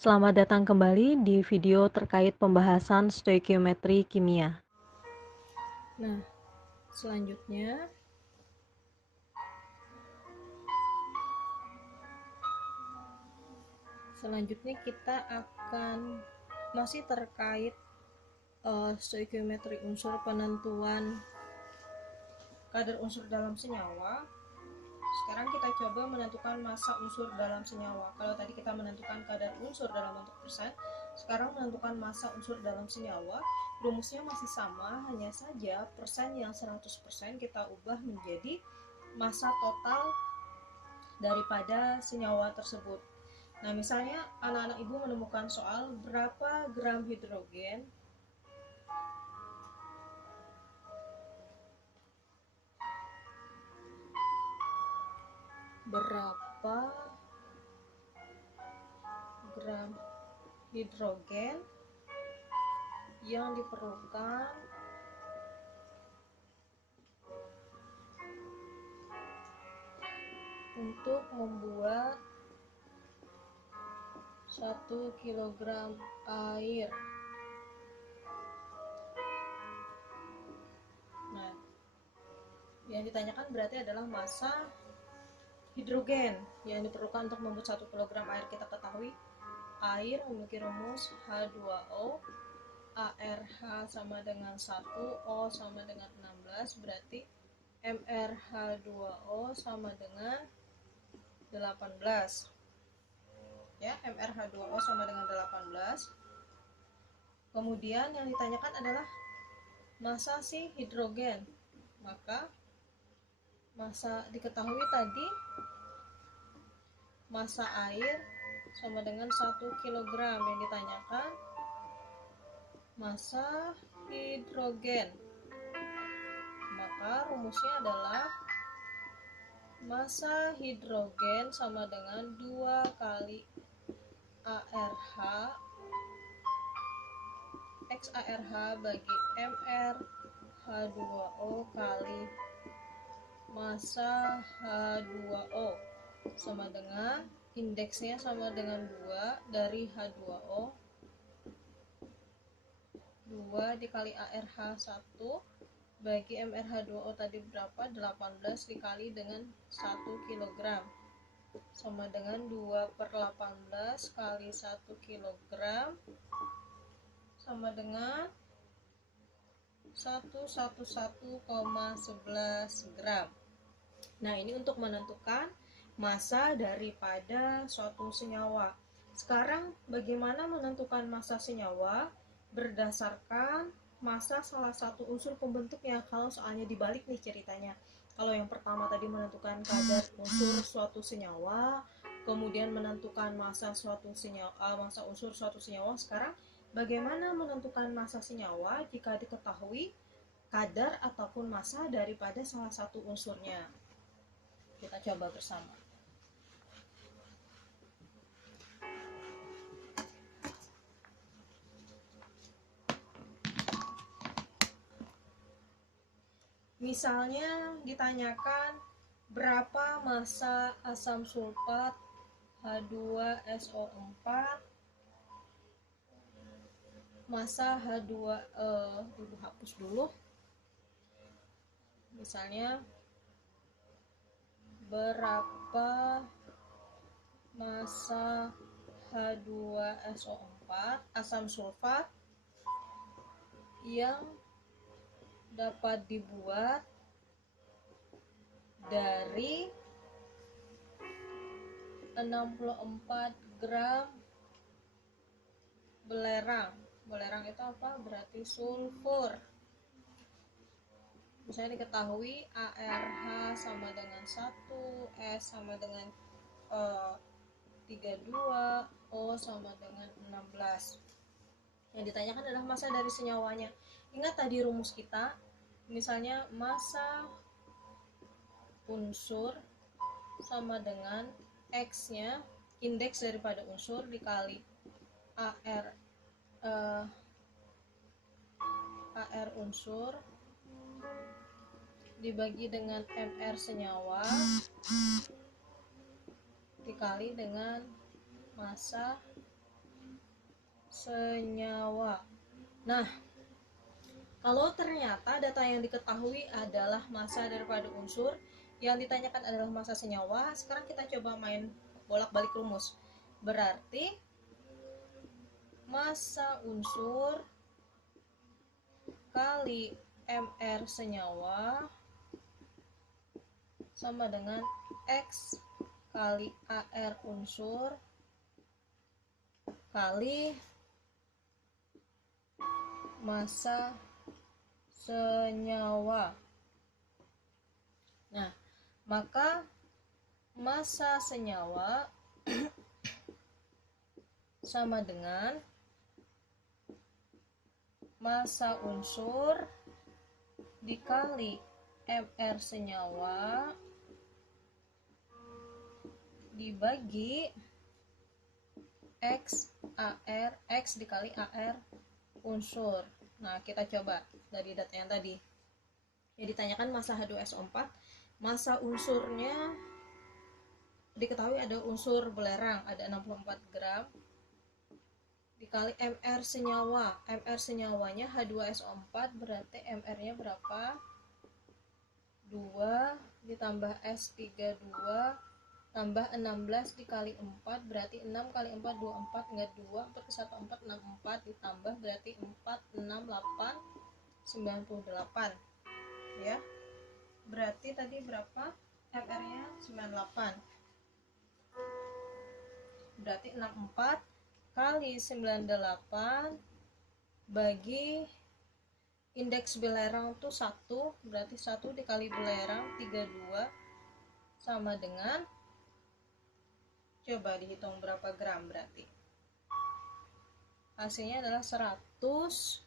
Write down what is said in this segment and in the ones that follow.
Selamat datang kembali di video terkait pembahasan stoikiometri kimia. Nah, selanjutnya kita akan masih terkait stoikiometri unsur, penentuan kadar unsur dalam senyawa. Sekarang kita coba menentukan massa unsur dalam senyawa. Kalau tadi kita menentukan kadar unsur dalam bentuk persen, sekarang menentukan massa unsur dalam senyawa. Rumusnya masih sama, hanya saja persen yang 100% kita ubah menjadi massa total daripada senyawa tersebut. Nah, misalnya anak-anak ibu menemukan soal berapa gram hidrogen yang diperlukan untuk membuat 1 kilogram air. Nah, yang ditanyakan berarti adalah massa hidrogen yang diperlukan untuk membuat 1 kilogram air. Kita ketahui air memiliki rumus H2O, ARH sama dengan 1, O sama dengan 16, berarti MrH2O sama dengan 18. Ya, MrH2O sama dengan 18. Kemudian yang ditanyakan adalah massa si hidrogen. Maka massa diketahui tadi, massa air sama dengan 1 kilogram. Yang ditanyakan massa hidrogen. Maka rumusnya adalah massa hidrogen sama dengan 2 kali ARH XARH bagi MrH2O kali massa H2O sama dengan indeksnya sama dengan 2 dari H2O, 2 dikali ARH 1 bagi MrH2O tadi berapa? 18 dikali dengan 1 kilogram sama dengan 2/18 kali 1 kilogram sama dengan 111,11 gram. Nah, ini untuk menentukan massa daripada suatu senyawa. Sekarang bagaimana menentukan massa senyawa? Berdasarkan massa salah satu unsur pembentuknya. Kalau soalnya dibalik nih ceritanya. Kalau yang pertama tadi menentukan kadar unsur suatu senyawa, kemudian menentukan massa unsur suatu senyawa. Sekarang bagaimana menentukan massa senyawa jika diketahui kadar ataupun massa daripada salah satu unsurnya? Kita coba bersama. Misalnya ditanyakan berapa massa asam sulfat H2SO4, massa H2 dulu hapus dulu. Misalnya berapa massa H2SO4 asam sulfat yang dapat dibuat dari 64 gram belerang. Belerang itu apa? Berarti sulfur. Misalnya diketahui ARH sama dengan 1, S sama dengan 32, O sama dengan 16. Yang ditanyakan adalah massa dari senyawanya. Ingat tadi rumus kita, misalnya massa unsur sama dengan X-nya, indeks daripada unsur dikali AR unsur dibagi dengan MR senyawa dikali dengan massa senyawa. Nah, kalau ternyata data yang diketahui adalah massa daripada unsur, yang ditanyakan adalah massa senyawa, sekarang kita coba main bolak-balik rumus. Berarti massa unsur kali mr senyawa sama dengan X kali AR unsur kali massa senyawa. Nah, maka massa senyawa sama dengan massa unsur dikali mr senyawa dibagi X dikali AR unsur. Nah, kita coba dari data yang tadi. Yang ditanyakan massa H2SO4, massa unsurnya diketahui ada unsur belerang, ada 64 gram, dikali mr senyawa. Mr senyawanya H2SO4, berarti mr-nya berapa? 2 ditambah S32 tambah 16 dikali 4, berarti 6 kali 4 24, enggak 2, 4 ke 1 4, 64 ditambah berarti 4 6 8 98 ya. Berarti tadi berapa? MR-nya 98. Berarti 64 kali 98 bagi indeks belerang itu 1, berarti 1 dikali belerang 32 sama dengan, coba dihitung berapa gram, berarti hasilnya adalah 196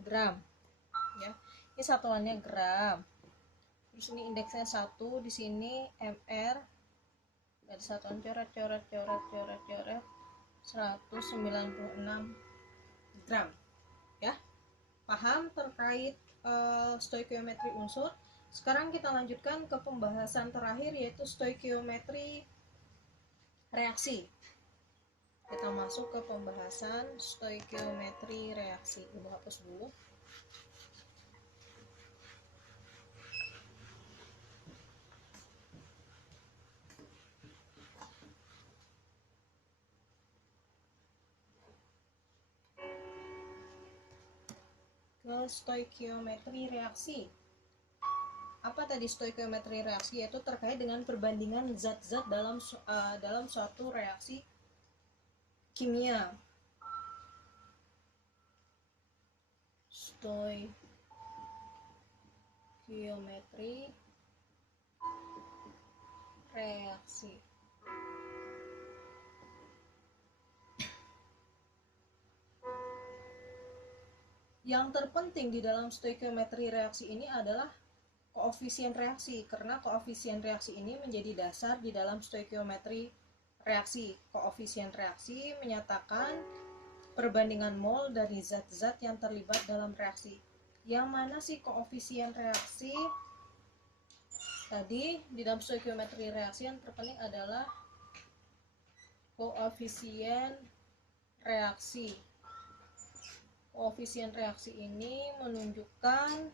gram ya. Ini satuannya gram. Terus ini indeksnya 1, di sini mr, dari satuan coret 196 gram ya. Paham terkait stoikiometri unsur? Sekarang kita lanjutkan ke pembahasan terakhir, yaitu stoikiometri reaksi. Kita masuk ke pembahasan stoikiometri reaksi. Ibu hapus dulu. Ke stoikiometri reaksi. Apa tadi stoikiometri reaksi? Yaitu terkait dengan perbandingan zat-zat dalam suatu reaksi kimia. Stoikiometri reaksi. Yang terpenting di dalam stoikiometri reaksi ini adalah koefisien reaksi, karena koefisien reaksi ini menjadi dasar di dalam stoikiometri reaksi. Koefisien reaksi menyatakan perbandingan mol dari zat-zat yang terlibat dalam reaksi. Yang mana sih koefisien reaksi? Tadi di dalam stoikiometri reaksi yang terpenting adalah koefisien reaksi. Koefisien reaksi ini menunjukkan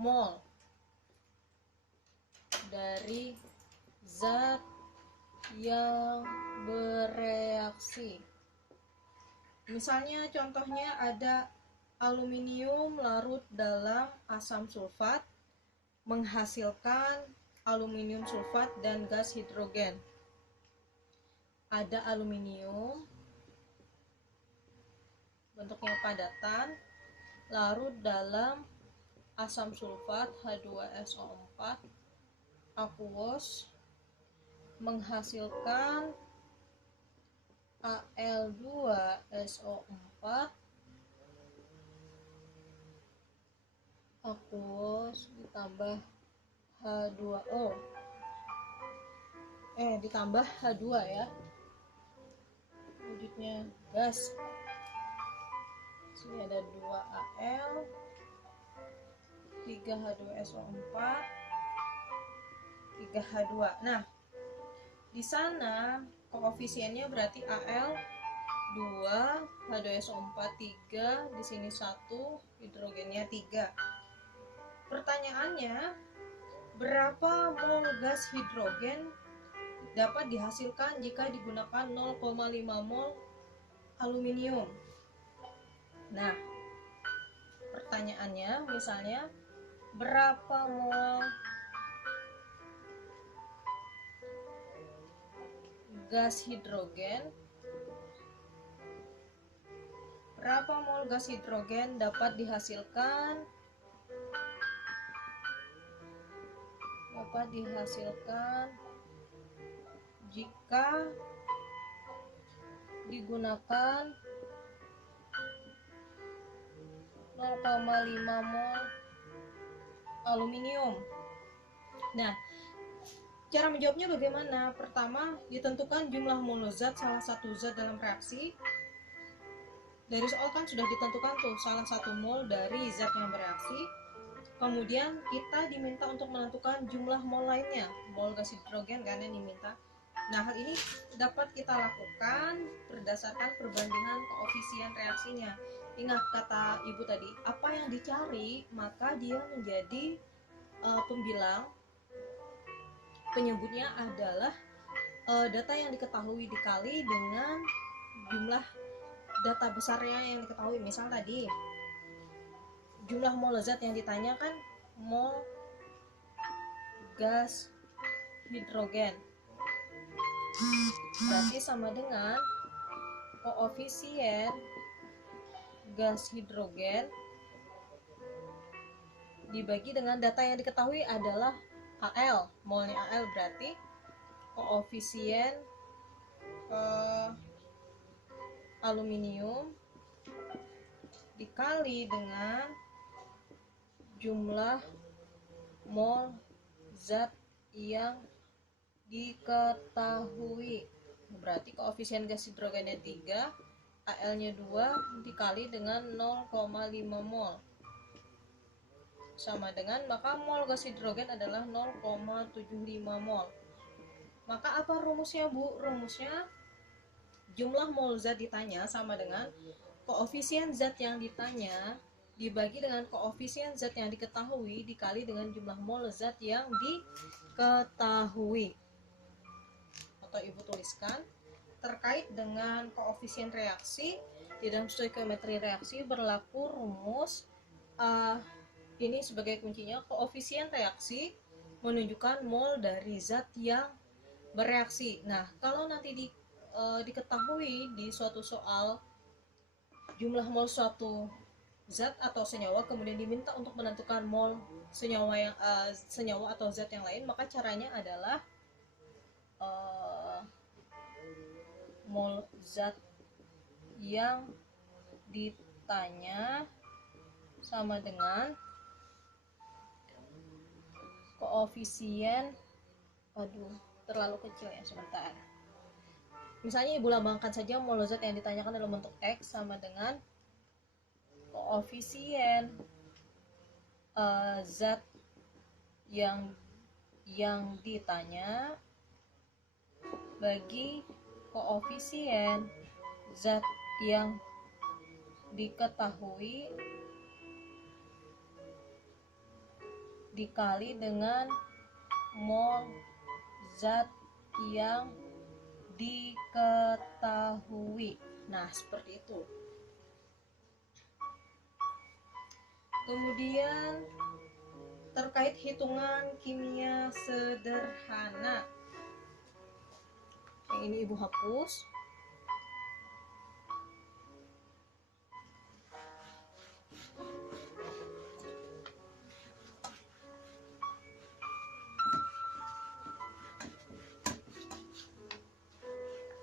mol dari zat yang bereaksi. Misalnya contohnya ada aluminium larut dalam asam sulfat menghasilkan aluminium sulfat dan gas hidrogen. Ada aluminium bentuknya padatan larut dalam asam sulfat H2SO4 aquos menghasilkan Al2SO4 aquos ditambah H2O ditambah H2 ya, wujudnya gas. Sini ada 2Al 3H2SO4 3H2. Nah, Di sana koefisiennya berarti Al 2, H2SO4 3, di sini 1, hidrogennya 3. Pertanyaannya, berapa mol gas hidrogen dapat dihasilkan jika digunakan 0,5 mol aluminium? Nah, pertanyaannya misalnya berapa mol gas hidrogen dapat dihasilkan jika digunakan 0,5 mol aluminium. Nah, cara menjawabnya bagaimana? Pertama, ditentukan jumlah mol zat salah satu zat dalam reaksi. Dari soal kan sudah ditentukan tuh salah satu mol dari zat yang bereaksi. Kemudian kita diminta untuk menentukan jumlah mol lainnya, mol gas hidrogen kan yang diminta. Nah, hal ini dapat kita lakukan berdasarkan perbandingan koefisien reaksinya. Ingat kata ibu tadi, apa yang dicari maka dia menjadi pembilang, penyebutnya adalah data yang diketahui dikali dengan jumlah data besarnya yang diketahui. Misal tadi jumlah mol zat yang ditanya kan mol gas hidrogen, berarti sama dengan koefisien gas hidrogen dibagi dengan data yang diketahui adalah Al, molnya Al, berarti koefisien aluminium dikali dengan jumlah mol zat yang diketahui, berarti koefisien gas hidrogennya 3, Al-nya 2 dikali dengan 0,5 mol sama dengan, maka mol gas hidrogen adalah 0,75 mol. Maka apa rumusnya Bu? Rumusnya jumlah mol zat ditanya sama dengan koefisien zat yang ditanya dibagi dengan koefisien zat yang diketahui dikali dengan jumlah mol zat yang diketahui. Atau ibu tuliskan, terkait dengan koefisien reaksi di dalam stoikiometri reaksi berlaku rumus ini sebagai kuncinya. Koefisien reaksi menunjukkan mol dari zat yang bereaksi. Nah, kalau nanti diketahui di suatu soal jumlah mol suatu zat atau senyawa, kemudian diminta untuk menentukan mol senyawa atau zat yang lain, maka caranya adalah mol zat yang ditanya sama dengan koefisien, terlalu kecil ya, sebentar. Misalnya ibu lambangkan saja mol zat yang ditanyakan dalam bentuk X sama dengan koefisien zat yang ditanya bagi koefisien zat yang diketahui dikali dengan mol zat yang diketahui. Nah, seperti itu. Kemudian terkait hitungan kimia sederhana, yang ini ibu hapus.